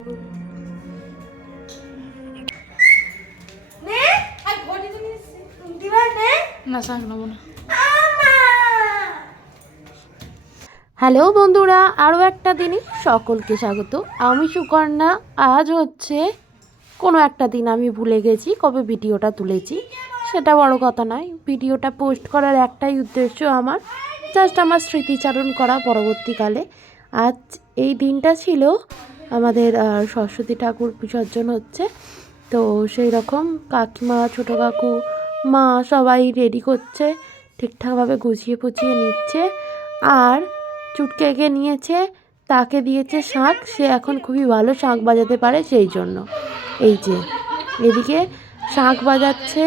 Hello বন্ধুরা, আরও একটা দিনই সকলকে স্বাগত। আমি সুকন্যা। আজ হচ্ছে কোনো একটা দিন, আমি ভুলে গেছি কবে ভিডিওটা তুলেছি, সেটা বড় কথা নয়। ভিডিওটা পোস্ট করার একটাই উদ্দেশ্য আমার, জাস্ট আমার স্মৃতিচারণ করা পরবর্তীকালে। আজ এই দিনটা ছিল আমাদের সরস্বতী ঠাকুর বিসর্জন হচ্ছে, তো সেই রকম কাকিমা, ছোটো কাকু, মা সবাই রেডি করছে, ঠিকঠাকভাবে গুছিয়ে পুছিয়ে নিচ্ছে। আর চুটকেকে নিয়েছে, তাকে দিয়েছে শাঁখ। সে এখন খুবই ভালো শাঁখ বাজাতে পারে, সেই জন্য এই যে এদিকে শাঁখ বাজাচ্ছে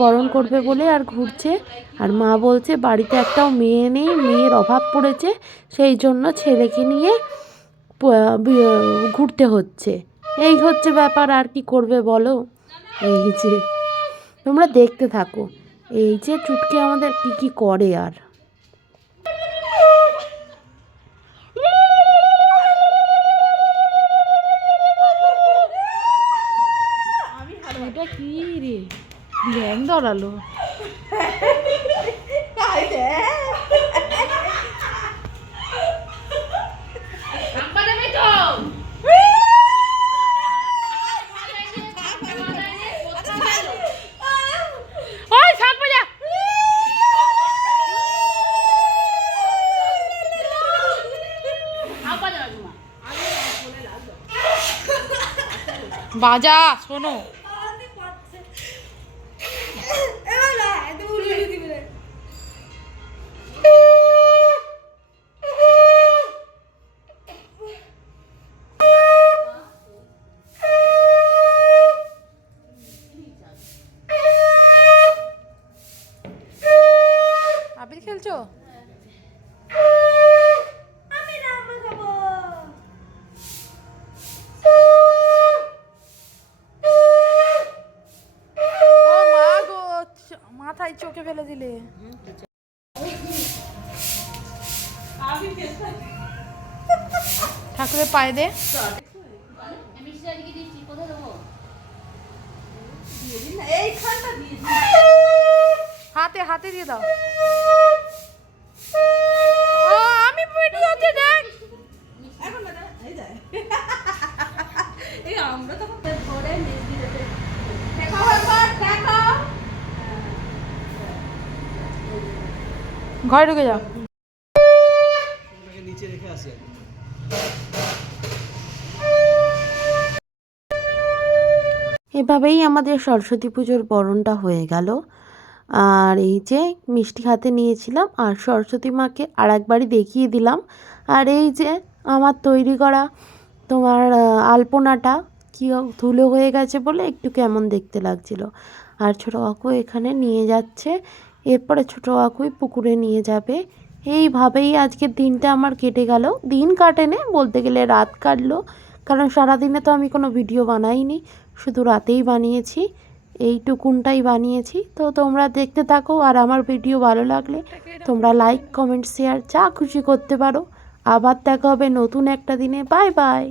বরণ করবে বলে, আর ঘুরছে। আর মা বলছে বাড়িতে একটাও মেয়ে নেই, মেয়ের অভাব পড়েছে, সেই জন্য ছেলেকে নিয়ে ঘুরতে হচ্ছে। এই হচ্ছে ব্যাপার, আর কি করবে বলো। এই যে তোমরা দেখতে থাকো, এই যে চুটকি আমাদের কি কি করে। আর এটা কি রে, ল্যাং ধরালো। বাজা শোনো, আবির খেলছো? মাথায় চোখে ফেলে দিলে। ঠাকুরের পায়ে দে, হাতে হাতে দিয়ে দাও। আমি ভিডিওতে দেখ, আমরা তখন ধরে ঘরে ঢুকে যাও। নিচে রেখে আসি। এভাবেই আমাদের সরস্বতী পুজোর বরণটা হয়ে গেল। আর এই যে মিষ্টি হাতে নিয়েছিলাম, আর সরস্বতী মাকে আর একবারই দেখিয়ে দিলাম। আর এই যে আমার তৈরি করা তোমার আলপনাটা কি ধুলো হয়ে গেছে বলে একটু কেমন দেখতে লাগছিল। আর ছোটো কাকু এখানে নিয়ে যাচ্ছে, এরপরে ছোটো কাকুই পুকুরে নিয়ে যাবে। এইভাবেই আজকের দিনটা আমার কেটে গেল। দিন কাটেনি বলতে গেলে, রাত কাটলো, কারণ সারাদিনে তো আমি কোনো ভিডিও বানাইনি, শুধু রাতেই বানিয়েছি, এইটুকুনটাই বানিয়েছি। তো তোমরা দেখতে থাকো, আর আমার ভিডিও ভালো লাগলে তোমরা লাইক, কমেন্ট, শেয়ার যা খুশি করতে পারো। আবার দেখা হবে নতুন একটা দিনে। Bye bye.